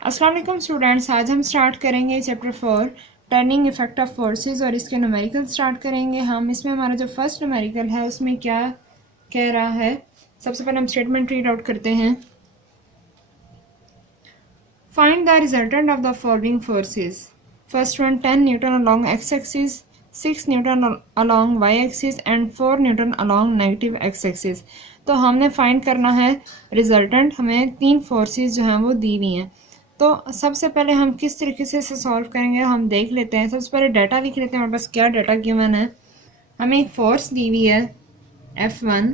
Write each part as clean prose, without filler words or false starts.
अस्सलाम वालेकुम स्टूडेंट्स, आज हम स्टार्ट करेंगे chapter 4 turning effect of forces और इसके न्यूमेरिकल स्टार्ट करेंगे हम। इसमें हमारा जो फर्स्ट न्यूमेरिकल है उसमें क्या कह रहा है, सबसे पहले हम स्टेटमेंट रीड आउट करते हैं। Find the resultant of the following forces. First one 10 newton along X axis, 6 newton along Y axis and 4 newton along negative X axis. तो हमने फाइंड करना है रिजल्टेंट, हमें 3 फोर्सेस जो हैं वो दी हुई हैं। तो सबसे पहले हम किस तरीके से इसे सॉल्व करेंगे हम देख लेते हैं। सबसे पहले डाटा लिख लेते हैं, हमारे पास क्या डाटा गिवन है। हमें एक फोर्स दी हुई है F1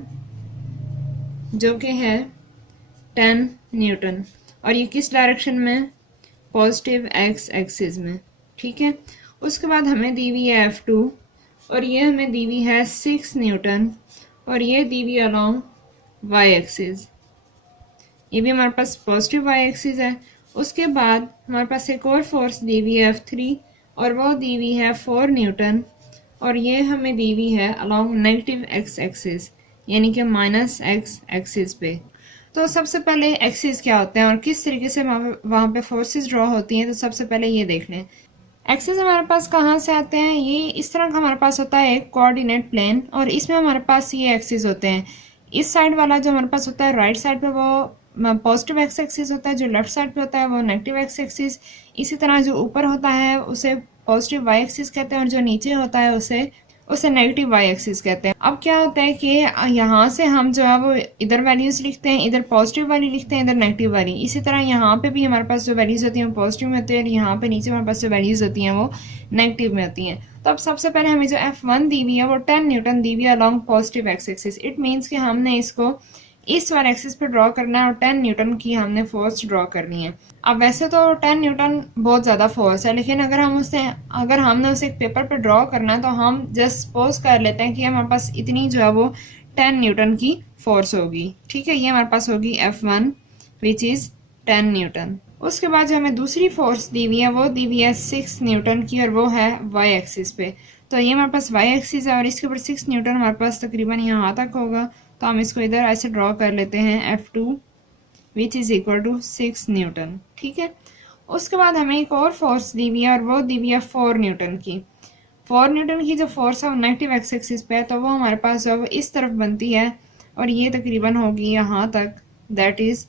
जो कि है 10 न्यूटन और ये किस डायरेक्शन में, पॉजिटिव एक्स एक्सिस में, ठीक है। उसके बाद हमें दी हुई है F2 और ये हमें दी हुई है 6 न्यूटन और ये दी हुई अलॉन्ग वाई एक्सिस, ये भी हमारे पास पॉजिटिव वाई एक्सिस है। उसके बाद हमारे पास एक और फोर्स दी हुई है F3 और वो दी हुई है 4 न्यूटन और ये हमें दी हुई है अलॉन्ग नेगेटिव एक्स एक्सिस यानी कि माइनस एक्स एक्सिस पे। तो सबसे पहले एक्सिस क्या होते हैं और किस तरीके से वहाँ पे फोर्सेस ड्रॉ होती हैं, तो सबसे पहले ये देख लें। एक्सिस हमारे पास कहाँ से आते हैं, ये इस तरह का हमारे पास होता है एक कोऑर्डिनेट प्लेन और इसमें हमारे पास ये एक्सिस होते हैं। इस साइड वाला जो हमारे पास होता है राइट साइड पे वो पॉजिटिव एक्स एक्सिस होता है, जो लेफ्ट साइड पे होता है वो नेगेटिव एक्स एक्सिस। इसी तरह जो ऊपर होता है उसे पॉजिटिव वाई एक्सिस कहते हैं और जो नीचे होता है उसे नेगेटिव वाई एक्सिस कहते हैं। अब क्या होता है कि यहाँ से हम जो है वो इधर वैल्यूज लिखते हैं, इधर पॉजिटिव वाली लिखते हैं, इधर नेगेटिव वाली। इसी तरह यहाँ पे भी हमारे पास जो वैल्यूज होती हैं वो पॉजिटिव में होती है और यहाँ पे नीचे हमारे पास जो वैल्यूज होती हैं वो नेगेटिव में होती हैं। तो अब सबसे पहले हमें जो F1 दी हुई है वो 10 न्यूटन दी हुई है along positive x axis. It means कि हमने इसको इस वाले एक्सिस पे ड्रॉ करना है और 10 न्यूटन की हमने फोर्स ड्रॉ करनी है। अब वैसे तो 10 न्यूटन बहुत ज़्यादा फोर्स है, लेकिन अगर हमने उसे एक पेपर पे ड्रॉ करना है तो हम जस्ट सपोज कर लेते हैं कि हमारे पास इतनी जो है वो 10 न्यूटन की फोर्स होगी, ठीक है। ये हमारे पास होगी F1 विच इज़ 10 न्यूटन। उसके बाद जो हमें दूसरी फोर्स दी हुई है वो दी हुई है 6 न्यूटन की और वो है वाई एक्सिस पे। तो ये हमारे पास वाई एक्सिस है और इसके ऊपर 6 न्यूटन हमारे पास तकरीबन यहाँ तक होगा। तो हम इसको इधर ऐसे ड्रॉ कर लेते हैं F2 which is equal to 6 newton, ठीक है। उसके बाद हमें एक और फोर्स दी हुई है और वो दी हुई है 4 न्यूटन की। 4 न्यूटन की जो फोर्स है वो नेगेटिव एक्स एक्सिस पे है, तो वो हमारे पास जो है वो इस तरफ बनती है और ये तकरीबन होगी यहाँ तक, दैट इज़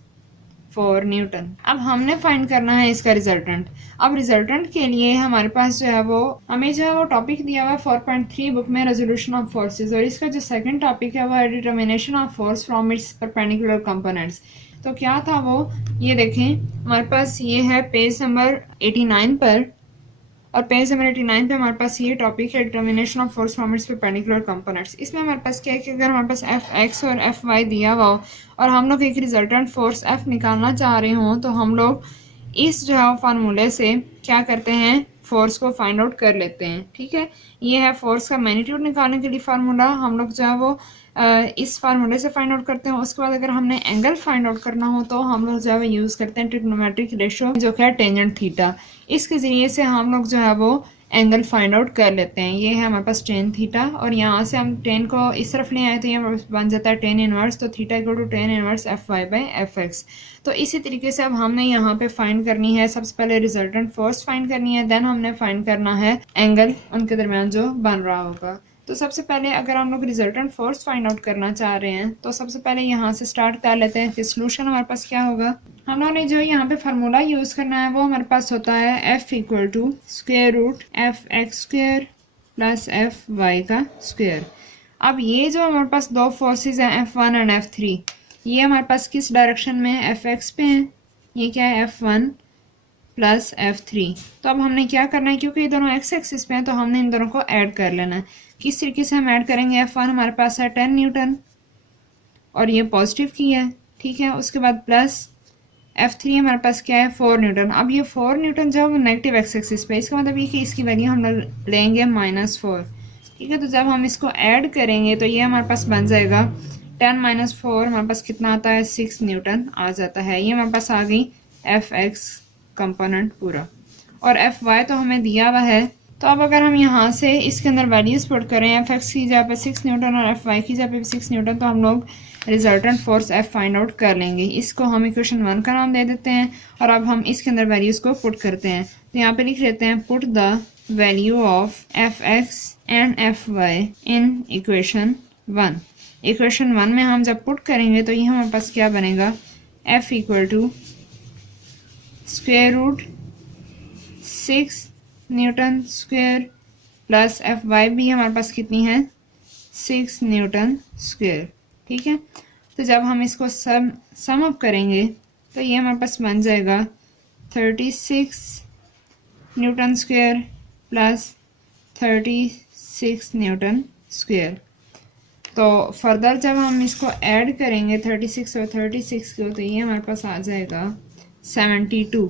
4 न्यूटन। अब हमने फाइंड करना है इसका रिजल्टेंट। अब रिजल्टेंट के लिए हमारे पास जो है वो हमें जो है वो टॉपिक दिया हुआ है 4.3 बुक में, रेजोल्यूशन ऑफ फोर्सेस, और इसका जो सेकंड टॉपिक है वो है determination of force from its perpendicular components. तो क्या था वो, ये देखें हमारे पास ये है पेज नंबर 89 पर और पेज नंबर 89 पे हमारे पास ये टॉपिक है determination of force from its perpendicular components. इसमें हमारे पास क्या है कि अगर हमारे पास Fx और Fy दिया हुआ हो और हम लोग एक रिजल्टेंट फोर्स F निकालना चाह रहे हों तो हम लोग इस जो है फार्मूले से क्या करते हैं, फोर्स को फाइंड आउट कर लेते हैं, ठीक है। ये है फोर्स का मैग्नीट्यूड निकालने के लिए फार्मूला, हम लोग जो है वो इस फार्मूले से फाइंड आउट करते हैं। उसके बाद अगर हमने एंगल फाइंड आउट करना हो तो हम लोग जो है वो यूज़ करते हैं ट्रिग्नोमेट्रिक रेशो जो कि है टेंजेंट थीटा। इसके ज़रिए से हम लोग जो है वो एंगल फाइंड आउट कर लेते हैं। ये है हमारे पास टेन थीटा और यहाँ से हम टेन को इस तरफ ले आए तो ये बन जाता है टेन इनवर्स, तो theta equal to tan inverse Fy by Fx। तो इसी तरीके से अब हमने यहाँ पे फाइंड करनी है, सबसे पहले रिजल्टेंट फोर्स फाइंड करनी है, देन हमने फाइंड करना है एंगल उनके दरमियान जो बन रहा होगा। तो सबसे पहले अगर हम लोग रिजल्टेंट फोर्स फाइंड आउट करना चाह रहे हैं तो सबसे पहले यहाँ से स्टार्ट कर लेते हैं कि सोल्यूशन हमारे पास क्या होगा। हम लोगों ने जो यहाँ पे फार्मूला यूज़ करना है वो हमारे पास होता है F equal to square root Fx square plus Fy का स्क्वायर। अब ये जो हमारे पास दो फोर्सेस हैं F1 एंड F3, ये हमारे पास किस डायरेक्शन में है, Fx पे हैं। ये क्या है F1 प्लस F3। तो अब हमने क्या करना है, क्योंकि ये दोनों एक्स एक्सिस पे हैं तो हमने इन दोनों को ऐड कर लेना है। किस तरीके से हम ऐड करेंगे, F1 हमारे पास है 10 न्यूटन और ये पॉजिटिव की है, ठीक है। उसके बाद प्लस F3 हमारे पास क्या है 4 न्यूटन। अब ये 4 न्यूटन जो है वो नेगेटिव एक्स एक्सिस पे, इसका मतलब ये कि इसकी वैल्यू हम लोग लेंगे -4, ठीक है। तो जब हम इसको ऐड करेंगे तो ये हमारे पास बन जाएगा 10 - 4 हमारे पास कितना आता है, 6 न्यूटन आ जाता है। ये हमारे पास आ गई Fx कंपोनेंट पूरा। और Fy तो हमें दिया हुआ है तो अब अगर हम यहाँ से इसके अंदर वैल्यूज़ पुट करें, एफ एक्स की जगह पे 6 न्यूटन और एफ वाई की जगह पे 6 न्यूटन, तो हम लोग resultant force F find out कर लेंगे। इसको हम इक्वेशन 1 का नाम दे देते हैं और अब हम इसके अंदर वैल्यूज़ को पुट करते हैं। तो यहाँ पे लिख लेते हैं put the value of F X and F Y in equation 1। Equation 1 में हम जब पुट करेंगे तो ये हमारे पास क्या बनेगा, F equal to square root 6 newton square plus F Y भी हमारे पास कितनी है, 6 न्यूटन स्क्वायर। ठीक है, तो जब हम इसको सम अप करेंगे तो ये हमारे पास बन जाएगा 36 Newton square plus 36 Newton square. तो फर्दर जब हम इसको ऐड करेंगे 36 और 36 को, तो ये हमारे पास आ जाएगा 72।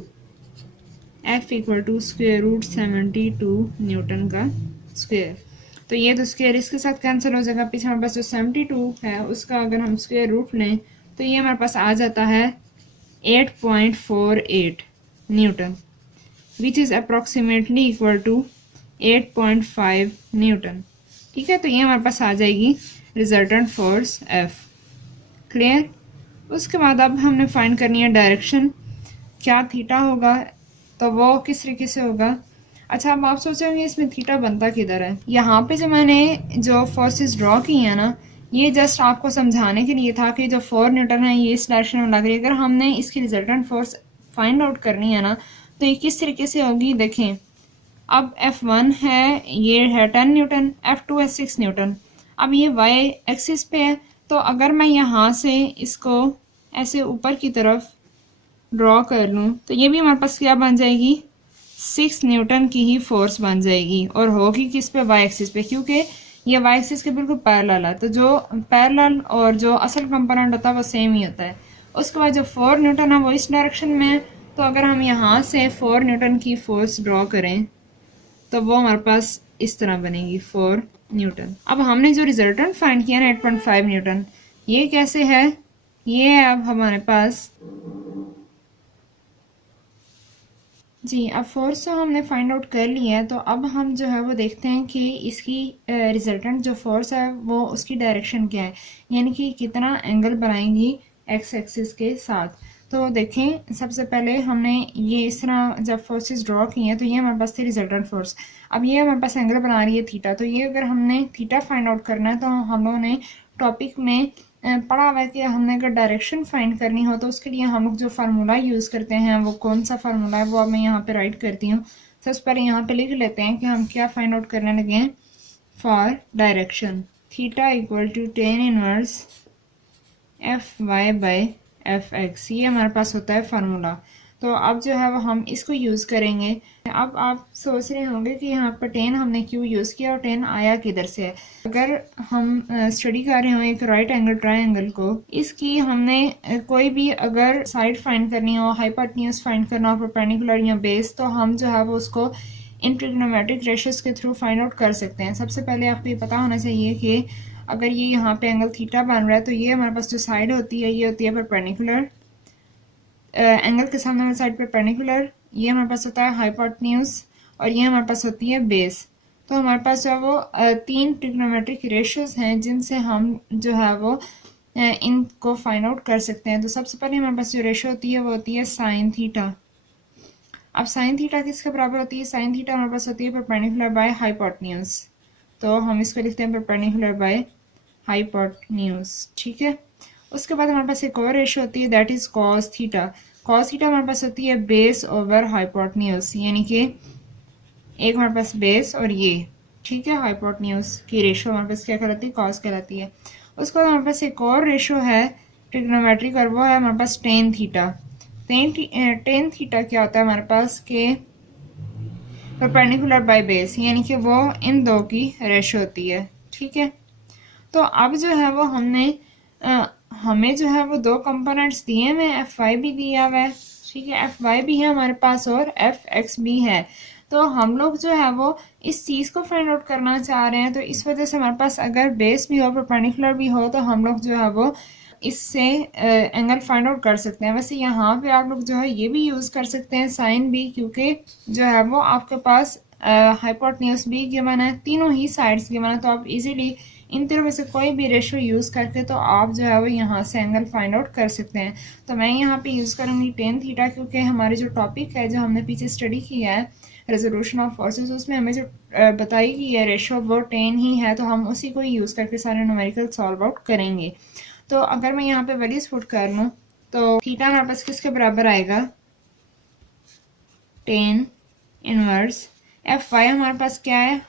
F equal to square root 72 newton का स्क्वायर। तो ये तो स्क्वायर इसके साथ कैंसिल हो जाएगा, पीछे हमारे पास जो 72 है उसका अगर हम स्क्वायर रूट लें तो ये हमारे पास आ जाता है 8.48 newton, which is approximately equal to 8.5 newton. ठीक है, तो ये हमारे पास आ जाएगी रिजल्टेंट फोर्स एफ। क्लियर। उसके बाद अब हमने फाइंड करनी है डायरेक्शन, क्या थीटा होगा, तो वो किस तरीके से होगा। अच्छा, अब आप सोचेंगे इसमें थीटा बनता किधर है। यहाँ पे जो मैंने जो फोर्सेस ड्रॉ की है ना, ये जस्ट आपको समझाने के लिए था कि जो 4 न्यूटन है ये इस डायरेक्शन में लग रही है। अगर हमने इसकी रिजल्टेंट फोर्स फाइंड आउट करनी है ना, तो ये किस तरीके से होगी देखें। अब F1 है, ये है 10 न्यूटन, F2 है 6 न्यूटन। अब ये y एक्सिस पे है, तो अगर मैं यहाँ से इसको ऐसे ऊपर की तरफ ड्रॉ कर लूँ तो ये भी हमारे पास क्या बन जाएगी, 6 न्यूटन की ही फोर्स बन जाएगी और होगी किस पे, y एक्सिस पे, क्योंकि ये y एक्सिस के बिल्कुल पैरेलल है। तो जो पैरेलल और जो असल कंपोनेंट होता है वो सेम ही होता है। उसके बाद जो 4 न्यूटन है वो इस डायरेक्शन में है, तो अगर हम यहाँ से 4 न्यूटन की फोर्स ड्रॉ करें तो वो हमारे पास इस तरह बनेगी 4 न्यूटन। अब हमने जो रिजल्टेंट फाइंड किया ना 8.5 न्यूटन, ये कैसे है, ये है अब हमारे पास जी। अब फोर्स तो हमने फाइंड आउट कर लिया है, तो अब हम जो है वो देखते हैं कि इसकी रिजल्टेंट जो फोर्स है वो उसकी डायरेक्शन क्या है, यानी कि कितना एंगल बनाएंगी एक्स एक्सिस के साथ। तो देखें, सबसे पहले हमने ये इस तरह जब फोर्सेस ड्रॉ की हैं तो ये हमारे पास थी रिजल्टेंट फोर्स। अब ये हमारे पास एंगल बना रही है थीटा, तो ये अगर हमने थीटा फाइंड आउट करना है तो हम लोगों ने टॉपिक में पढ़ा हुआ है कि हमने अगर डायरेक्शन फाइंड करनी हो तो उसके लिए हम लोग जो फार्मूला यूज़ करते हैं वो कौन सा फार्मूला है, वो अब मैं यहाँ पे राइट करती हूँ। सबसे पहले यहाँ पे लिख लेते हैं कि हम क्या फाइंड आउट करने लगे हैं। For direction theta equal to tan inverse F Y by F X, ये हमारे पास होता है फार्मूला। तो अब जो है वो हम इसको यूज़ करेंगे। अब आप सोच रहे होंगे कि यहाँ पर 10 हमने क्यों यूज़ किया और 10 आया किधर से है। अगर हम स्टडी कर रहे हो एक राइट एंगल ट्रायंगल को, इसकी हमने कोई भी अगर साइड फाइंड करनी हो, हाइपोटेन्यूज फाइंड करना हो, परपेंडिकुलर या बेस, तो हम जो है वो उसको इन ट्रिग्नोमेट्रिक रेशियोज के थ्रू फाइंड आउट कर सकते हैं। सबसे पहले आपको ये पता होना चाहिए कि अगर ये यहाँ पे एंगल थीटा बन रहा है तो ये हमारे पास जो साइड होती है ये होती है परपेंडिकुलर, एंगल के सामने वाली साइड परपेंडिकुलर, ये हमारे पास होता है हाइपोटेन्यूज और ये हमारे पास होती है बेस। तो हमारे पास जो है वो 3 ट्रिग्नोमेट्रिक रेशियोज हैं जिनसे हम जो है वो इनको फाइंड आउट कर सकते हैं। तो सबसे पहले हमारे पास जो रेशियो होती है वो होती है साइन थीटा। अब साइन थीटा किसके बराबर होती है, साइन थीटा हमारे पास होती है परपेंडिकुलर बाय हाइपोटेन्यूज, तो हम इसको लिखते हैं परपेंडिकुलर बाय हाइपोटेन्यूज। ठीक है, उसके बाद हमारे पास एक और रेशियो होती है that is cos theta. Cos theta हमारे पास होती है बेस ओवर हाइपोटेन्यूज, यानी कि एक हमारे पास बेस और ये, ठीक है, हाइपोटेन्यूज की रेशियो हमारे पास क्या कहलाती है, कॉस कहलाती है। उसके बाद हमारे पास एक और रेशियो है ट्रिग्नोमेट्रिक और वो है हमारे पास टेन थीटा। टेन थीटा क्या होता है हमारे पास के परपेंडिकुलर बाय बेस, यानी कि वो इन दो की रेशियो होती है। ठीक है, तो अब जो है वो हमें जो है वो 2 कंपोनेंट्स दिए हुए हैं, एफ वाई भी दिया हुआ है, ठीक है, एफ वाई भी है हमारे पास और एफ एक्स भी है। तो हम लोग जो है वो इस चीज़ को फाइंड आउट करना चाह रहे हैं, तो इस वजह से हमारे पास अगर बेस भी हो परपेंडिकुलर भी हो तो हम लोग जो है वो इससे एंगल फाइंड आउट कर सकते हैं। वैसे यहाँ पे आप लोग जो है ये भी यूज़ कर सकते हैं साइन भी, क्योंकि जो है वो आपके पास हाइपोटेन्यूज भी गिवन है, तीनों ही साइड्स गिवन है। तो आप इजीली इन तीनों में से कोई भी रेशो यूज़ करके तो आप जो है वो यहाँ से एंगल फाइंड आउट कर सकते हैं। तो मैं यहाँ पे यूज़ करूँगी टेन थीटा, क्योंकि हमारे जो टॉपिक है जो हमने पीछे स्टडी किया है रेजोल्यूशन ऑफ फोर्सेस, उसमें हमें जो बताई गई है रेशो वो 10 ही है, तो हम उसी को यूज़ करके सारे न्यूमेरिकल सॉल्व आउट करेंगे। तो अगर मैं यहाँ पे वैल्यूज पुट कर लूँ तो थीटा हमारे पास किसके बराबर आएगा, 10 इनवर्स एफ वाई हमारे पास क्या है,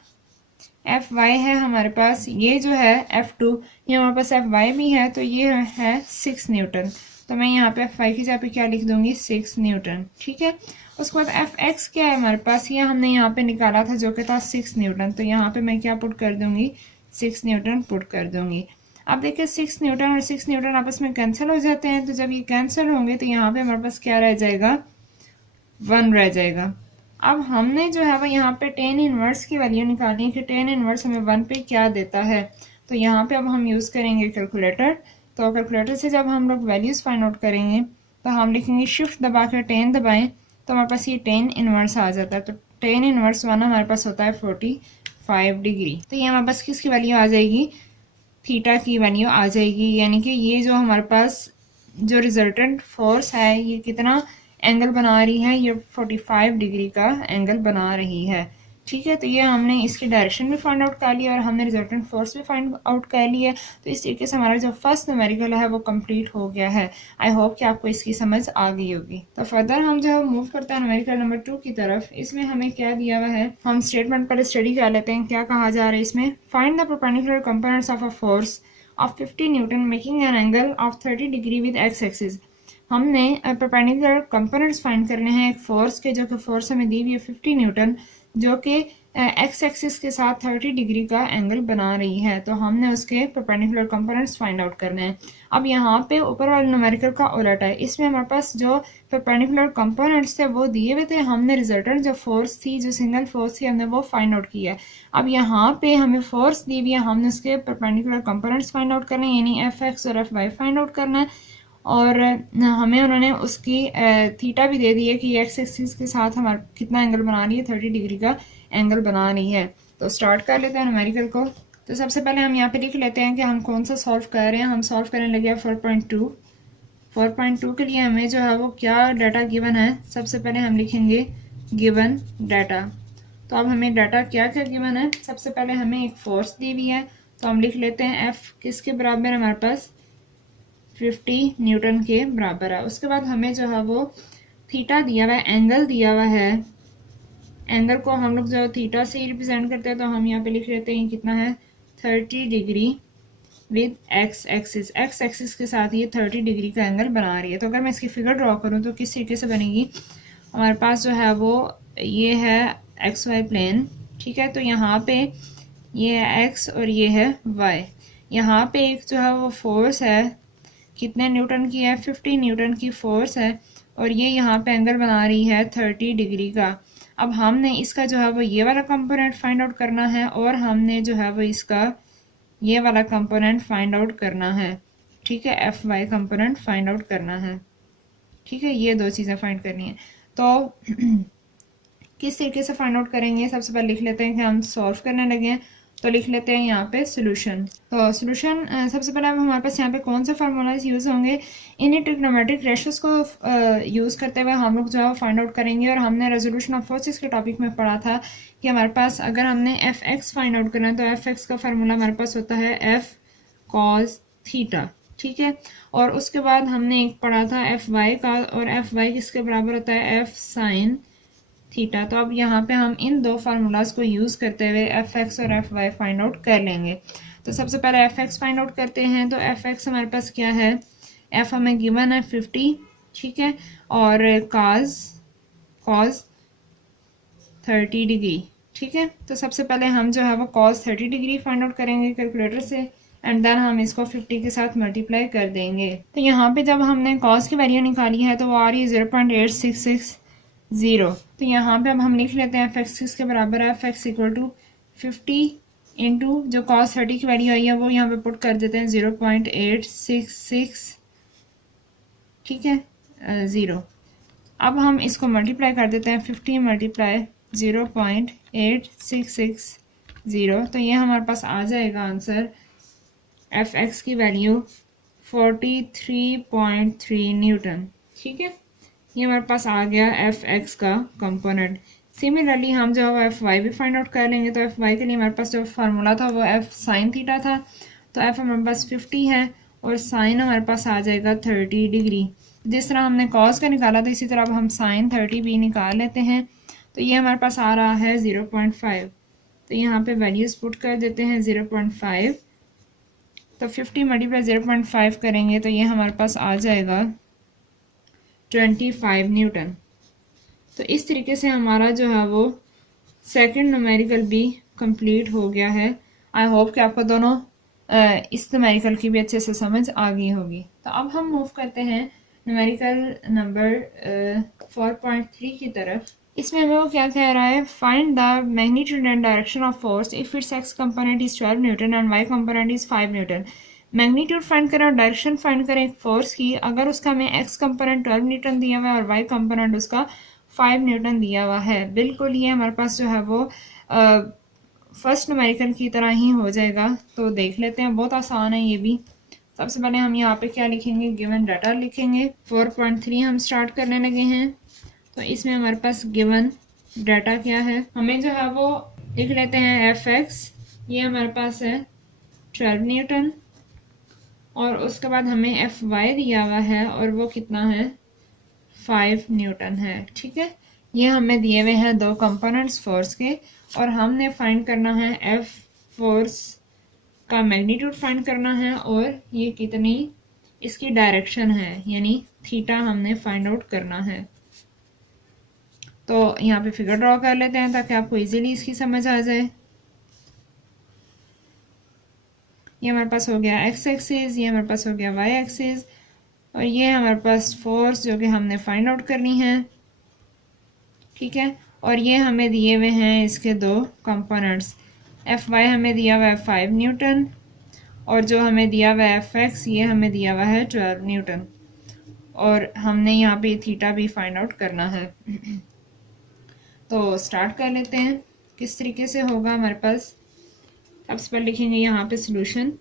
एफ वाई है हमारे पास, ये जो है F2, ये हमारे पास एफ वाई भी है, तो ये है 6 न्यूटन। तो मैं यहाँ पे एफ वाई की जगह पे क्या लिख दूंगी, 6 न्यूटन। ठीक है, उसके बाद एफ एक्स क्या है हमारे पास, ये हमने यहाँ पे निकाला था जो कि था 6 न्यूटन, तो यहाँ पे मैं क्या पुट कर दूंगी, 6 न्यूटन पुट कर दूंगी। अब देखिए 6 न्यूटन और 6 न्यूटन आपस में कैंसिल हो जाते हैं, तो जब ये कैंसिल होंगे तो यहाँ पे हमारे पास क्या रह जाएगा, 1 रह जाएगा। अब हमने जो है वो यहाँ पे 10 इनवर्स की वैल्यू निकालनी है कि 10 इनवर्स हमें 1 पे क्या देता है। तो यहाँ पे अब हम यूज़ करेंगे कैलकुलेटर। तो कैलकुलेटर से जब हम लोग वैल्यूज़ फाइंड आउट करेंगे तो हम लिखेंगे शिफ्ट दबा कर 10 दबाएं, तो हमारे पास ये 10 इनवर्स आ जाता है। तो 10 इनवर्स 1 हमारे पास होता है 45 डिग्री। तो ये हमारे पास किसकी वैल्यू आ जाएगी, थीटा की वैल्यू आ जाएगी, यानी कि ये जो हमारे पास जो रिजल्टेंट फोर्स है ये कितना एंगल बना रही है, ये 45 डिग्री का एंगल बना रही है। ठीक है, तो ये हमने इसकी डायरेक्शन भी फाइंड आउट कर लिया और हमने रिजल्टेंट फोर्स भी फाइंड आउट कर लिया। तो इस तरीके से हमारा जो फर्स्ट न्यूमेरिकल है वो कंप्लीट हो गया है। आई होप कि आपको इसकी समझ आ गई होगी। तो फर्दर हम जो है मूव करते हैं न्यूमेरिकल नंबर 2 की तरफ। इसमें हमें क्या दिया हुआ है, हम स्टेटमेंट पर स्टडी कर लेते हैं। क्या कहा जा रहा है इसमें, find the perpendicular components of a force of 50 Newton making an angle of 30 degree with x axis. हमने परपेंडिकुलर कंपोनेंट्स फाइंड करने हैं एक फोर्स के, जो कि फोर्स हमें दी हुई है 50 न्यूटन, जो कि एक्स एक्सिस के साथ 30 डिग्री का एंगल बना रही है। तो हमने उसके परपेंडिकुलर कंपोनेंट्स फाइंड आउट करने हैं। अब यहाँ पे ऊपर वाले न्यूमेरिकल का उलट है, इसमें हमारे पास जो परपेंडिकुलर कंपोनेंट्स थे वो दिए हुए थे, हमने रिजल्टेंट जो फोर्स थी, जो सिंगल फोर्स थी, हमने वो फाइंड आउट किया है। अब यहाँ पे हमें फोर्स दी हुई है, हमने उसके परपेंडिकुलर कंपोनेंट्स फाइंड आउट करने हैं, यानी एफ एक्स और एफ वाई फाइंड आउट करना है। और हमें उन्होंने उसकी थीटा भी दे दी है कि एक्स एक्सिस के साथ हमारा कितना एंगल बना रही है, 30 डिग्री का एंगल बना रही है। तो स्टार्ट कर लेते हैं न्यूमेरिकल को। तो सबसे पहले हम यहाँ पे लिख लेते हैं कि हम कौन सा सॉल्व कर रहे हैं। हम सॉल्व करने लगे 4.2। 4.2 के लिए हमें जो है वो क्या डाटा गिवन है, सबसे पहले हम लिखेंगे गिवन डाटा। तो अब हमें डाटा क्या क्या गिवन है, सबसे पहले हमें एक फोर्स दी हुई है, तो हम लिख लेते हैं एफ किसके बराबर है हमारे पास, 50 न्यूटन के बराबर है। उसके बाद हमें जो है वो थीटा दिया हुआ है, एंगल दिया हुआ है। एंगल को हम लोग जो थीटा से रिप्रेजेंट करते हैं, तो हम यहाँ पे लिख लेते हैं कितना है, 30 degree with x axis. X axis के साथ ये 30 डिग्री का एंगल बना रही है। तो अगर मैं इसकी फिगर ड्रॉ करूँ तो किस तरीके से बनेगी, हमारे पास जो है वो ये है एक्स वाई प्लेन। ठीक है, तो यहाँ पे ये है एक्स और ये है वाई। यहाँ पे एक जो है वो फोर्स है, कितने न्यूटन की है, 50 न्यूटन की फोर्स है, और ये यहाँ पे एंगल बना रही है 30 डिग्री का। अब हमने इसका जो है वो ये वाला कंपोनेंट फाइंड आउट करना है, और हमने जो है वो इसका ये वाला कंपोनेंट फाइंड आउट करना है। ठीक है, F Y component find out करना है। ठीक है, ये दो चीज़ें फाइंड करनी है। तो किस तरीके से फाइंड आउट करेंगे, सबसे पहले लिख लेते हैं कि हम सॉल्व करने लगे हैं। तो लिख लेते हैं यहाँ पे सोल्यूशन। तो सोल्यूशन सबसे पहले हमारे पास यहाँ पे कौन से फार्मूलाज यूज़ होंगे, इन्हीं ट्रिग्नोमेट्रिक रेशियोज को यूज़ करते हुए हम लोग जो है फाइंड आउट करेंगे। और हमने रेजोल्यूशन ऑफ फोर्सेस के टॉपिक में पढ़ा था कि हमारे पास अगर हमने एफ एक्स फाइंड आउट करना है तो एफ एक्स का फार्मूला हमारे पास होता है एफ कॉस थीटा। ठीक है, और उसके बाद हमने एक पढ़ा था एफ वाई का, और एफ वाई किसके बराबर होता है, एफ साइन थीटा। तो अब यहाँ पे हम इन दो फार्मूलाज को यूज़ करते हुए एफ एक्स और एफ वाई फाइंड आउट कर लेंगे। तो सबसे पहले एफ एक्स फाइंड आउट करते हैं। तो एफ एक्स हमारे पास क्या है, एफ हमें गिवन है 50। ठीक है, और कॉज 30 डिग्री। ठीक है, तो सबसे पहले हम जो है वो कॉज 30 डिग्री फाइंड आउट करेंगे कैलकुलेटर से, एंड देन हम इसको 50 के साथ मल्टीप्लाई कर देंगे। तो यहाँ पे जब हमने कॉज की वैल्यू निकाली है तो वो आ रही है 0.8660। तो यहाँ पे अब हम लिख लेते हैं एफ एक्स किसके बराबर है, F X equal to 50 into जो कॉस 30 की वैल्यू आई है वो यहाँ पे पुट कर देते हैं 0.866। ठीक है, 0। अब हम इसको मल्टीप्लाई कर देते हैं, 50 मल्टीप्लाई 0.8660। तो ये हमारे पास आ जाएगा आंसर एफ एक्स की वैल्यू 43.3 न्यूटन। ठीक है, ये हमारे पास आ गया एफ एक्स का कंपोनेंट। सिमिलरली हम जो है एफ वाई भी फाइंड आउट कर लेंगे। तो एफ वाई के लिए हमारे पास जो फार्मूला था वो एफ साइन थीटा था। तो एफ हमारे पास 50 है और साइन हमारे पास आ जाएगा 30 डिग्री। जिस तरह हमने कॉस का निकाला था इसी तरह अब हम साइन 30 भी निकाल लेते हैं। तो ये हमारे पास आ रहा है 0.5। तो यहाँ पे वैल्यूज पुट कर देते हैं 0.5। तो 50 मल्टीप्लाई 0.5 करेंगे तो ये हमारे पास आ जाएगा 25 न्यूटन। तो इस तरीके से हमारा जो है वो सेकंड न्यूमेरिकल भी कंप्लीट हो गया है। आई होप कि आपको दोनों इस न्यूमेरिकल की भी अच्छे से समझ आ गई होगी। तो अब हम मूव करते हैं न्यूमेरिकल नंबर 4.3 की तरफ। इसमें हमें वो क्या कह रहा है, find the magnitude and direction of force if its X component is 12 newton and Y component is 5 newton. Magnitude find करें और डायरेक्शन फाइंड करें एक फोर्स की, अगर उसका हमें एक्स कंपोनेंट 12 न्यूटन दिया हुआ है और वाई कंपोनेंट उसका 5 न्यूटन दिया हुआ है। बिल्कुल ये हमारे पास जो है वो फर्स्ट न्यूमेरिकल की तरह ही हो जाएगा। तो देख लेते हैं, बहुत आसान है ये भी। सबसे पहले हम यहाँ पे क्या लिखेंगे, गिवन डाटा लिखेंगे। 4.3 हम स्टार्ट करने लगे हैं। तो इसमें हमारे पास गिवन डाटा क्या है, हमें जो है वो लिख लेते हैं एफ एक्स, ये हमारे पास है 12 न्यूटन और उसके बाद हमें एफ वाई दिया हुआ है और वो कितना है 5 न्यूटन है। ठीक है, ये हमें दिए हुए हैं दो कंपोनेंट्स फोर्स के और हमने फाइंड करना है एफ फोर्स का मैग्नीट्यूड फाइंड करना है और ये कितनी इसकी डायरेक्शन है यानी थीटा हमने फाइंड आउट करना है। तो यहाँ पे फिगर ड्रॉ कर लेते हैं ताकि आपको इजीली इसकी समझ आ जाए। ये हमारे पास हो गया एक्स एक्सिस, ये हमारे पास हो गया वाई एक्सिस और ये हमारे पास फोर्स जो कि हमने फाइंड आउट करनी है। ठीक है, और ये हमें दिए हुए हैं इसके दो कंपोनेंट्स, एफ वाई हमें दिया हुआ है 5 न्यूटन और जो हमें दिया हुआ है एफ एक्स ये हमें दिया हुआ है 12 न्यूटन और हमने यहाँ पे थीटा भी फाइंड आउट करना है। तो स्टार्ट कर लेते हैं किस तरीके से होगा हमारे पास। सबसे पहले लिखेंगे यहाँ पे सोल्यूशन।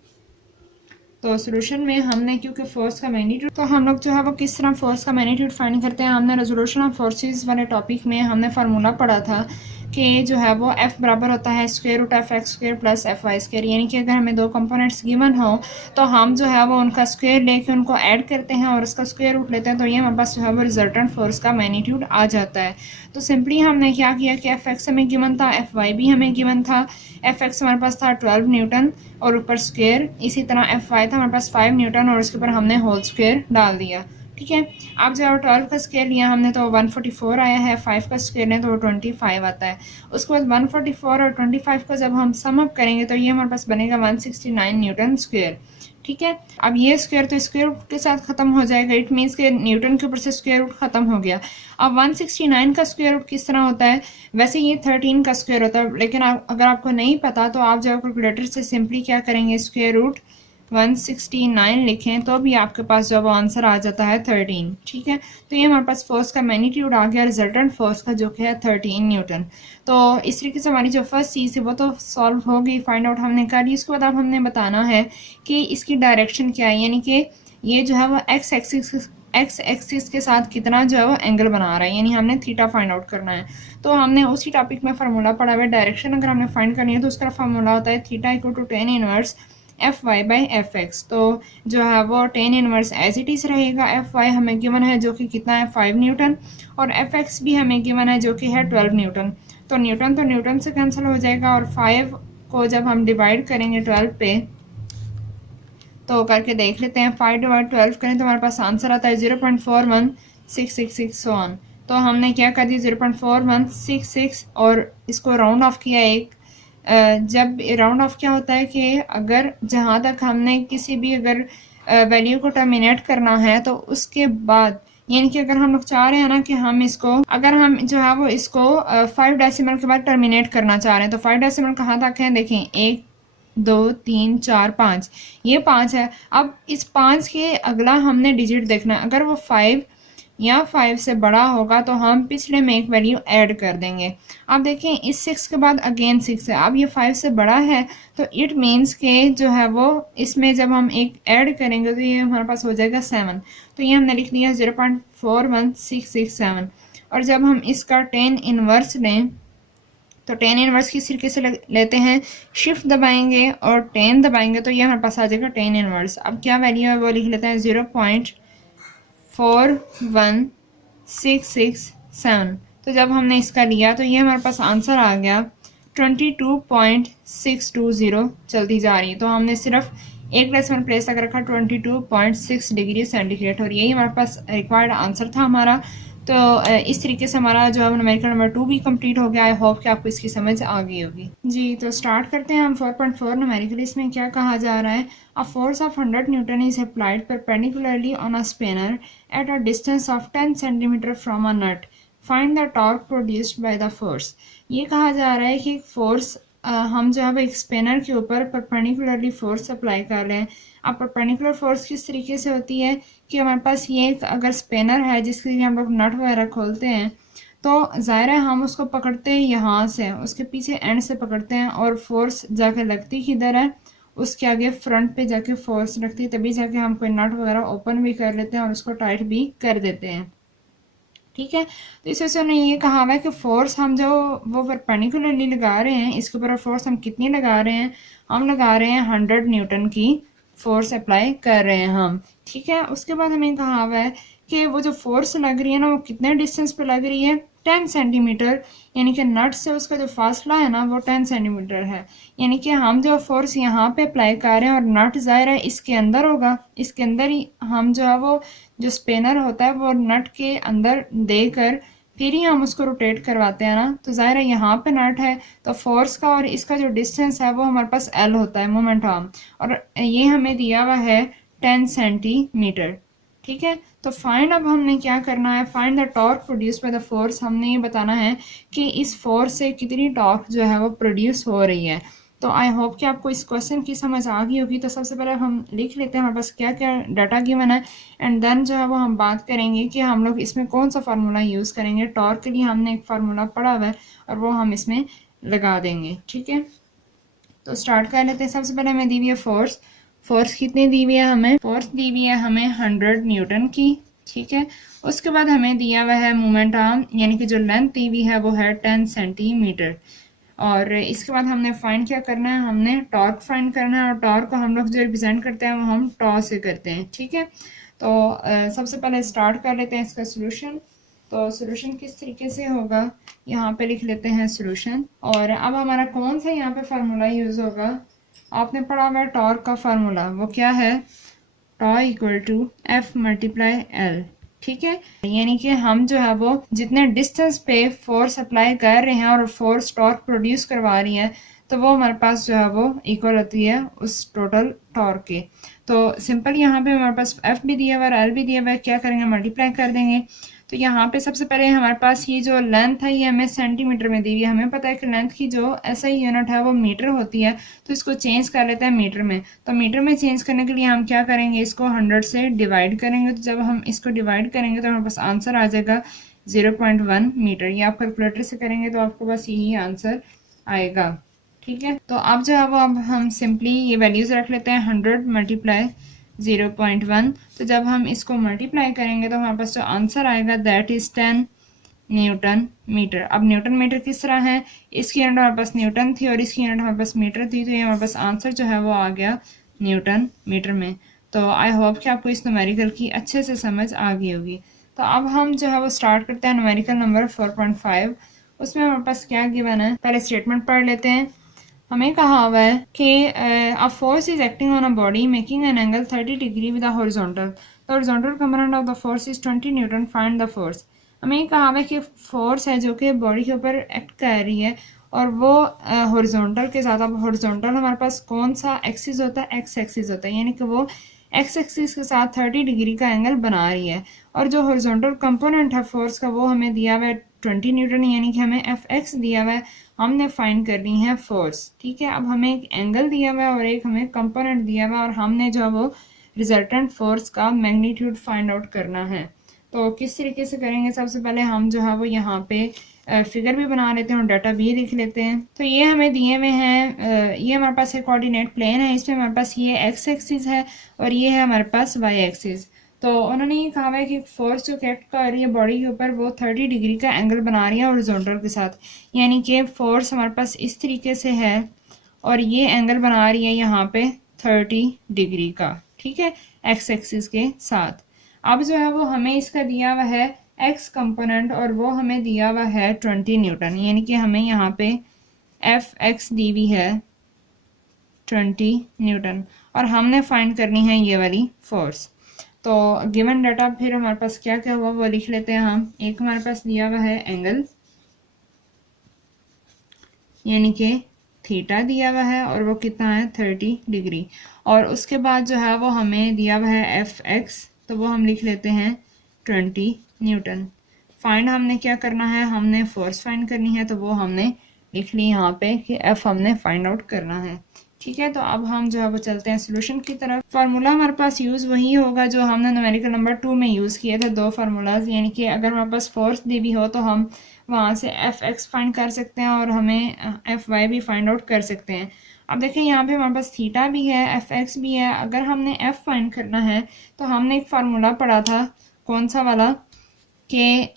तो सोल्यूशन में हमने क्योंकि फोर्स का मैग्नीट्यूड, तो हम लोग जो है वो किस तरह फोर्स का मैग्नीट्यूड फाइंड करते हैं, हमने रेजोल्यूशन ऑफ फोर्सेस वाले टॉपिक में हमने फार्मूला पढ़ा था कि जो है वो f बराबर होता है square root F X square plus F Y square. यानी कि अगर हमें दो कंपोनेंट्स गिवन हो तो हम जो है वो उनका स्क्वायर लेके उनको ऐड करते हैं और उसका स्क्वायर रूट लेते हैं तो ये हमारे पास जो है वो रिजल्टेंट फोर्स का मैग्नीट्यूड आ जाता है। तो सिंपली हमने क्या किया कि एफ एक्स हमें गिवन था, एफ वाई भी हमें गिवन था। एफ एक्स हमारे पास था 12 न्यूटन और ऊपर स्क्वायर, इसी तरह एफ वाई था हमारे पास 5 न्यूटन और उसके ऊपर हमने होल स्क्वायर डाल दिया। ठीक है, अब जो 12 का स्केयर लिया हमने तो 144 आया है, 5 का स्केयर है तो 25 आता है। उसके बाद 144 और 25 को जब हम सम अप करेंगे तो ये हमारे पास बनेगा 169 न्यूटन स्क्वायर। ठीक है, अब ये स्क्वायर तो स्क्वायर रूट के साथ खत्म हो जाएगा, इट मीन्स के न्यूटन के ऊपर से स्क्वायर रूट खत्म हो गया। अब 169 का स्क्वायर रूट किस तरह होता है, वैसे ये 13 का स्क्वायर होता है, लेकिन अगर आपको नहीं पता तो आप जो कैलकुलेटर से सिंपली क्या करेंगे, स्क्वायर रूट 169 लिखें तो भी आपके पास जो आंसर आ जाता है 13। ठीक है, तो ये हमारे पास फोर्स का मैग्नीट्यूड आ गया रिजल्टेंट फोर्स का जो कि है 13 न्यूटन। तो इस तरीके से हमारी जो फर्स्ट चीज़ है वो तो सॉल्व हो गई, फाइंड आउट हमने कर ली। उसके बाद अब हमने बताना है कि इसकी डायरेक्शन क्या है, यानी कि ये जो है वो एक्स एक्सिस के साथ कितना जो है वो एंगल बना रहा है, यानी हमने थीटा फाइंड आउट करना है। तो हमने उसी टॉपिक में फार्मूला पढ़ा हुआ है, डायरेक्शन अगर हमने फाइंड करनी है तो उसका फार्मूला होता है theta equal to tan inverse F Y by F X. तो जो है वो tan inverse as it is रहेगा। एफ वाई हमें गिवन है जो कि कितना है 5 न्यूटन और एफ एक्स भी हमें गिवन है जो कि है 12 न्यूटन। तो न्यूटन से कैंसिल हो जाएगा और 5 को जब हम डिवाइड करेंगे 12 पे तो करके देख लेते हैं, 5 डिवाइड 12 करें तो हमारे पास आंसर आता है 0.41666 ऑन। तो हमने क्या कर दिया 0.4166 और इसको राउंड ऑफ किया एक। जब राउंड ऑफ क्या होता है कि अगर जहाँ तक हमने किसी भी अगर वैल्यू को टर्मिनेट करना है तो उसके बाद, यानी कि अगर हम लोग चाह रहे हैं ना कि हम इसको, अगर हम जो है वो इसको 5 डेसिमल के बाद टर्मिनेट करना चाह रहे हैं तो 5 डेसिमल कहाँ तक है, देखें 1 2 3 4 5, ये 5 है। अब इस 5 के अगला हमने डिजिट देखना है, अगर वो 5 या 5 से बड़ा होगा तो हम पिछले में एक वैल्यू ऐड कर देंगे। अब देखें इस 6 के बाद अगेन 6 है, अब ये 5 से बड़ा है तो इट मीन्स के जो है वो इसमें जब हम एक ऐड करेंगे तो ये हमारे पास हो जाएगा 7। तो ये हमने लिख दिया 0.41667। और जब हम इसका 10 इनवर्स लें तो 10 इनवर्स किस तरीके से लेते हैं, शिफ्ट दबाएंगे और 10 दबाएंगे तो ये हमारे पास आ जाएगा 10 इनवर्स। अब क्या वैल्यू है वो लिख लेते हैं 0.41667। तो जब हमने इसका लिया तो ये हमारे पास आंसर आ गया 22.620 चलती जा रही है। तो हमने सिर्फ एक डेसिमल प्लेस तक रखा 22.6 डिग्री सेंटीग्रेड और यही हमारे पास रिक्वायर्ड आंसर था हमारा। तो इस तरीके से हमारा जो है न्यूमेरिकल नंबर 2 भी कंप्लीट हो गया। आई होप कि आपको इसकी समझ आ गई होगी। जी तो स्टार्ट करते हैं हम 4.4 न्यूमेरिकल। इसमें क्या कहा जा रहा है, a force of 100 newton is applied perpendicularly on a spinner at a distance of 10 centimetre from a nut, find the torque produced by the force. ये कहा जा रहा है कि फोर्स हम जो है वो एक स्पिनर के ऊपर परपेंडिकुलरली फोर्स अप्लाई कर रहे हैं। अब परपेंडिकुलर फोर्स किस तरीके से होती है कि हमारे पास ये एक अगर स्पिनर है जिसके लिए हम लोग नट वगैरह खोलते हैं तो ज़ाहिर है हम उसको पकड़ते हैं यहाँ से, उसके पीछे एंड से पकड़ते हैं और फोर्स जाके लगती किधर है, उसके आगे फ्रंट पे जाके फोर्स लगती है, तभी जाके हम कोई नट वगैरह ओपन भी कर लेते हैं और उसको टाइट भी कर देते हैं। ठीक है, तो इस वजह से उन्होंने ये कहा हुआ है कि फोर्स हम जो वो परपेंडिकुलरली लगा रहे हैं, इसके ऊपर फोर्स हम कितनी लगा रहे हैं, हम लगा रहे हैं 100 न्यूटन की फोर्स अप्लाई कर रहे हैं हम। ठीक है, उसके बाद हमें कहा हुआ है कि वो जो फोर्स लग रही है ना वो कितने डिस्टेंस पे लग रही है, 10 सेंटीमीटर, यानी कि नट से उसका जो फासला है ना वो 10 सेंटीमीटर है। यानी कि हम जो फोर्स यहाँ पे अप्लाई कर रहे हैं और नट ज़ाहिर है इसके अंदर होगा, इसके अंदर ही हम जो है वो जो स्पिनर होता है वो नट के अंदर देकर फिर ही हम उसको रोटेट करवाते हैं ना, तो ज़ाहिर है यहाँ पे नट है तो फोर्स का और इसका जो डिस्टेंस है वो हमारे पास एल होता है, मोमेंट आर्म, और ये हमें दिया हुआ है 10 सेंटीमीटर। ठीक है, तो फाइंड अब हमने क्या करना है, find the torque produce by the force. हमने ये बताना है कि इस फोर्स से कितनी टॉर्क जो है वो प्रोड्यूस हो रही है। तो आई होप कि आपको इस क्वेश्चन की समझ आ गई होगी। तो सबसे पहले हम लिख लेते हैं हमारे पास क्या क्या डाटा गिवन है एंड देन जो है वो हम बात करेंगे कि हम लोग इसमें कौन सा फार्मूला यूज़ करेंगे। टॉर्क के लिए हमने एक फार्मूला पढ़ा हुआ है और वो हम इसमें लगा देंगे। ठीक है, तो स्टार्ट कर लेते हैं। सबसे पहले हमें दी हुई है फोर्स। फोर्स कितनी दी हुई है हमें, फोर्स दी हुई है हमें 100 न्यूटन की। ठीक है, उसके बाद हमें दिया हुआ है मोमेंट आर्म, यानी कि जो लेंथ दी हुई है वो है 10 सेंटीमीटर। और इसके बाद हमने फाइंड क्या करना है, हमने टॉर्क फाइंड करना है और टॉर्क को हम लोग जो रिप्रेजेंट करते हैं वो हम टॉ से करते हैं। ठीक है, तो सबसे पहले स्टार्ट कर लेते हैं इसका सोल्यूशन। तो सोल्यूशन किस तरीके से होगा, यहाँ पे लिख लेते हैं सोल्यूशन। और अब हमारा कौन सा यहाँ पे फार्मूला यूज़ होगा, आपने पढ़ा हुआ है टॉर्क का फार्मूला, वो क्या है, tau equal to F multiply L. ठीक है, यानी कि हम जो है वो जितने डिस्टेंस पे फोर्स अप्लाई कर रहे हैं और फोर्स टॉर्क प्रोड्यूस करवा रही है तो वो हमारे पास जो है वो इक्वल होती है उस टोटल टॉर्क के। तो सिंपल यहाँ पे हमारे पास एफ भी दिया हुआ है, एल भी दिया हुआ है, क्या करेंगे मल्टीप्लाई कर देंगे। तो यहाँ पे सबसे पहले हमारे पास ये जो लेंथ है ये हमें सेंटीमीटर में दी हुई है। हमें पता है कि लेंथ की जो ऐसा ही यूनिट है वो मीटर होती है, तो इसको चेंज कर लेते हैं मीटर में। तो मीटर में चेंज करने के लिए हम क्या करेंगे, इसको 100 से डिवाइड करेंगे। तो जब हम इसको डिवाइड करेंगे तो हमारे पास आंसर आ जाएगा 0.1 मीटर। ये आप कैलकुलेटर से करेंगे तो आपको बस यही आंसर आएगा। ठीक है, तो अब जो है वो अब हम सिंपली ये वैल्यूज़ रख लेते हैं 100 मल्टीप्लाई 0.1। तो जब हम इसको मल्टीप्लाई करेंगे तो हमारे पास जो आंसर आएगा दैट इज़ 10 न्यूटन मीटर। अब न्यूटन मीटर किस तरह है, इसकी यूनिट हमारे पास न्यूटन थी और इसकी यूनिट हमारे पास मीटर थी, तो ये हमारे पास आंसर जो है वो आ गया न्यूटन मीटर में। तो आई होप कि आपको इस न्यूमेरिकल की अच्छे से समझ आ गई होगी। तो अब हम जो है वो स्टार्ट करते हैं न्यूमेरिकल नंबर 4.5। उसमें हमारे पास क्या गिवन है, पहले स्टेटमेंट पढ़ लेते हैं। हमें कहा हुआ है कि a force is acting on a body making an angle 30 degree with a horizontal, the horizontal component of the force is 20 Newton, find the force. हमें कहा हुआ है कि फोर्स है जो कि बॉडी के ऊपर एक्ट कर रही है और वो हॉरिजॉन्टल के साथ। अब हॉरिजॉन्टल हमारे पास कौन सा एक्सिस होता है, एक्स एक्सिस होता है, यानी कि वो एक्स एक्सिस के साथ 30 डिग्री का एंगल बना रही है। और जो हॉरिजॉन्टल कंपोनेंट है फोर्स का वो हमें दिया हुआ है 20 न्यूटन, यानी कि हमें एफ एक्स दिया हुआ है, हमने फाइंड करनी है फोर्स। ठीक है, अब हमें एक एंगल दिया हुआ है और एक हमें कंपोनेंट दिया हुआ है और हमने जो है वो रिजल्टेंट फोर्स का मैग्नीट्यूड फाइंड आउट करना है। तो किस तरीके से करेंगे, सबसे पहले हम जो है वो यहाँ पे फिगर भी बना लेते हैं और डाटा भी लिख लेते हैं। तो ये हमें दिए हुए हैं, ये हमारे पास एक कोऑर्डिनेट प्लेन है, इसमें हमारे पास ये एक्स एक्सिस है और ये है हमारे पास वाई एक्सिस। तो उन्होंने ये कहा है कि फोर्स जो एक्ट कर रही है बॉडी के ऊपर वो 30 डिग्री का एंगल बना रही है हॉरिजॉन्टल के साथ, यानी कि फोर्स हमारे पास इस तरीके से है और ये एंगल बना रही है यहाँ पे 30 डिग्री का, ठीक है, एक्स एक्सिस के साथ। अब जो है वो हमें इसका दिया हुआ है एक्स कंपोनेंट और वो हमें दिया हुआ है 20 न्यूटन, यानी कि हमें यहाँ पे एफ एक्स दी हुई है 20 न्यूटन और हमने फाइंड करनी है ये वाली फोर्स। तो गिवन डाटा फिर हमारे पास क्या क्या हुआ वो लिख लेते हैं हम। एक हमारे पास दिया हुआ है एंगल, यानी कि थीटा दिया हुआ है और वो कितना है 30 डिग्री, और उसके बाद जो है वो हमें दिया हुआ है एफ एक्स, तो वो हम लिख लेते हैं 20 न्यूटन। फाइंड हमने क्या करना है, हमने फोर्स फाइंड करनी है, तो वो हमने लिख ली यहाँ पे कि एफ हमने फाइंड आउट करना है, ठीक है। तो अब हम जो है वो चलते हैं सोल्यूशन की तरफ। फार्मूला हमारे पास यूज़ वही होगा जो हमने न्यूमेरिकल नंबर 2 में यूज़ किए थे, दो फार्मूलाज, यानी कि अगर हमारे पास फोर्स दी हुई हो तो हम वहाँ से एफ एक्स फाइंड कर सकते हैं और हमें एफ वाई भी फाइंड आउट कर सकते हैं। अब देखें यहाँ पे हमारे पास थीटा भी है, एफ एक्स भी है। अगर हमने एफ फाइंड करना है तो हमने एक फार्मूला पढ़ा था, कौन सा वाला, कि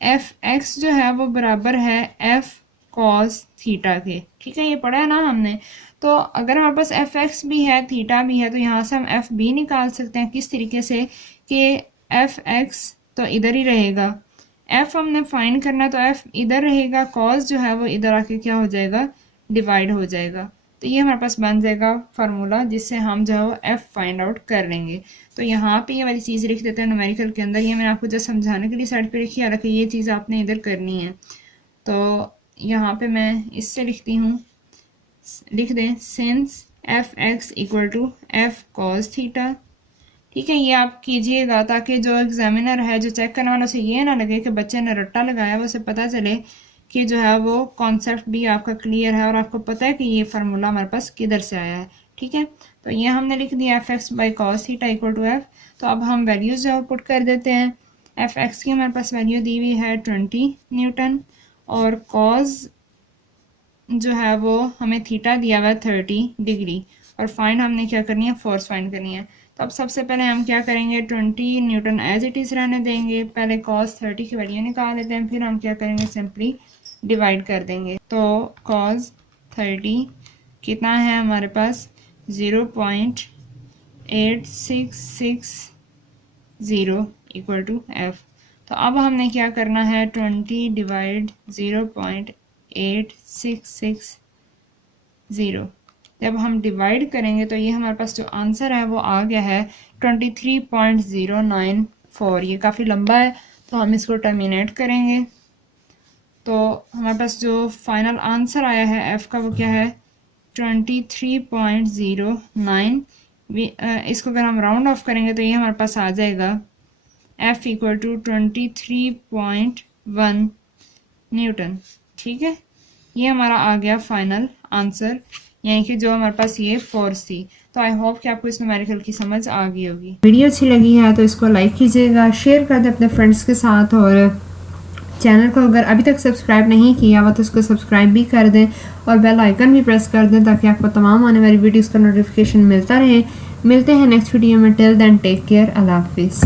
एफ एक्स जो है वो बराबर है एफ कॉस थीटा के, ठीक है, ये पढ़ा है ना हमने। तो अगर हमारे पास एफ एक्स भी है थीटा भी है तो यहाँ से हम एफ बी निकाल सकते हैं। किस तरीके से, कि एफ एक्स तो इधर ही रहेगा, एफ हमने फाइंड करना तो एफ इधर रहेगा, कॉस जो है वो इधर आके क्या हो जाएगा, डिवाइड हो जाएगा। तो ये हमारे पास बन जाएगा फार्मूला जिससे हम जो है वो एफ फाइंड आउट कर लेंगे। तो यहाँ पे ये वाली चीज़ लिख देते हैं न्यूमेरिकल के अंदर, ये मैंने आपको जस्ट समझाने के लिए साइड पे लिखी, हालांकि ये चीज़ आपने इधर करनी है। तो यहाँ पे मैं इससे लिखती हूँ, लिख दें since F X equal to F cos theta, ठीक है। ये आप कीजिएगा ताकि जो एग्जामिनर है, जो चेक करने वाला, उसे ये ना लगे कि बच्चे ने रट्टा लगाया, उसे पता चले कि जो है वो कॉन्सेप्ट भी आपका क्लियर है और आपको पता है कि ये फार्मूला हमारे पास किधर से आया है, ठीक है। तो ये हमने लिख दिया F X by cos theta equal to F. तो अब हम वैल्यूज जो पुट कर देते हैं। एफ एक्स की हमारे पास वैल्यू दी हुई है 20 न्यूटन और कॉस जो है वो हमें थीटा दिया हुआ है 30 डिग्री, और फाइंड हमने क्या करनी है, फोर्स फाइंड करनी है। तो अब सबसे पहले हम क्या करेंगे, 20 न्यूटन एज इट इज़ रहने देंगे, पहले cos 30 की वैल्यू निकाल लेते हैं, फिर हम क्या करेंगे, सिंपली डिवाइड कर देंगे। तो cos 30 कितना है हमारे पास, 0.8660 इक्वल टू एफ। तो अब हमने क्या करना है, 20 डिवाइड 0.8660, जब हम डिवाइड करेंगे तो ये हमारे पास जो आंसर है वो आ गया है 23.094। ये काफ़ी लंबा है तो हम इसको टर्मिनेट करेंगे। तो हमारे पास जो फाइनल आंसर आया है एफ़ का वो क्या है, 23.09। इसको अगर हम राउंड ऑफ करेंगे तो ये हमारे पास आ जाएगा एफ़ इक्वल टू 23.1 न्यूटन, ठीक है। ये हमारा आ गया फाइनल आंसर, यानी कि जो हमारे पास ये फोर्स थी। तो आई होप कि आपको इस न्यूमेरिकल की समझ आ गई होगी। वीडियो अच्छी लगी है तो इसको लाइक कीजिएगा, शेयर कर दें अपने फ्रेंड्स के साथ, और चैनल को अगर अभी तक सब्सक्राइब नहीं किया हुआ तो उसको सब्सक्राइब भी कर दें और बेल आइकन भी प्रेस कर दें ताकि आपको तमाम आने वाली वीडियोज़ का नोटिफिकेशन मिलता रहे। मिलते हैं नेक्स्ट वीडियो में, टिल देन टेक केयर, अल्लाह हाफिज़।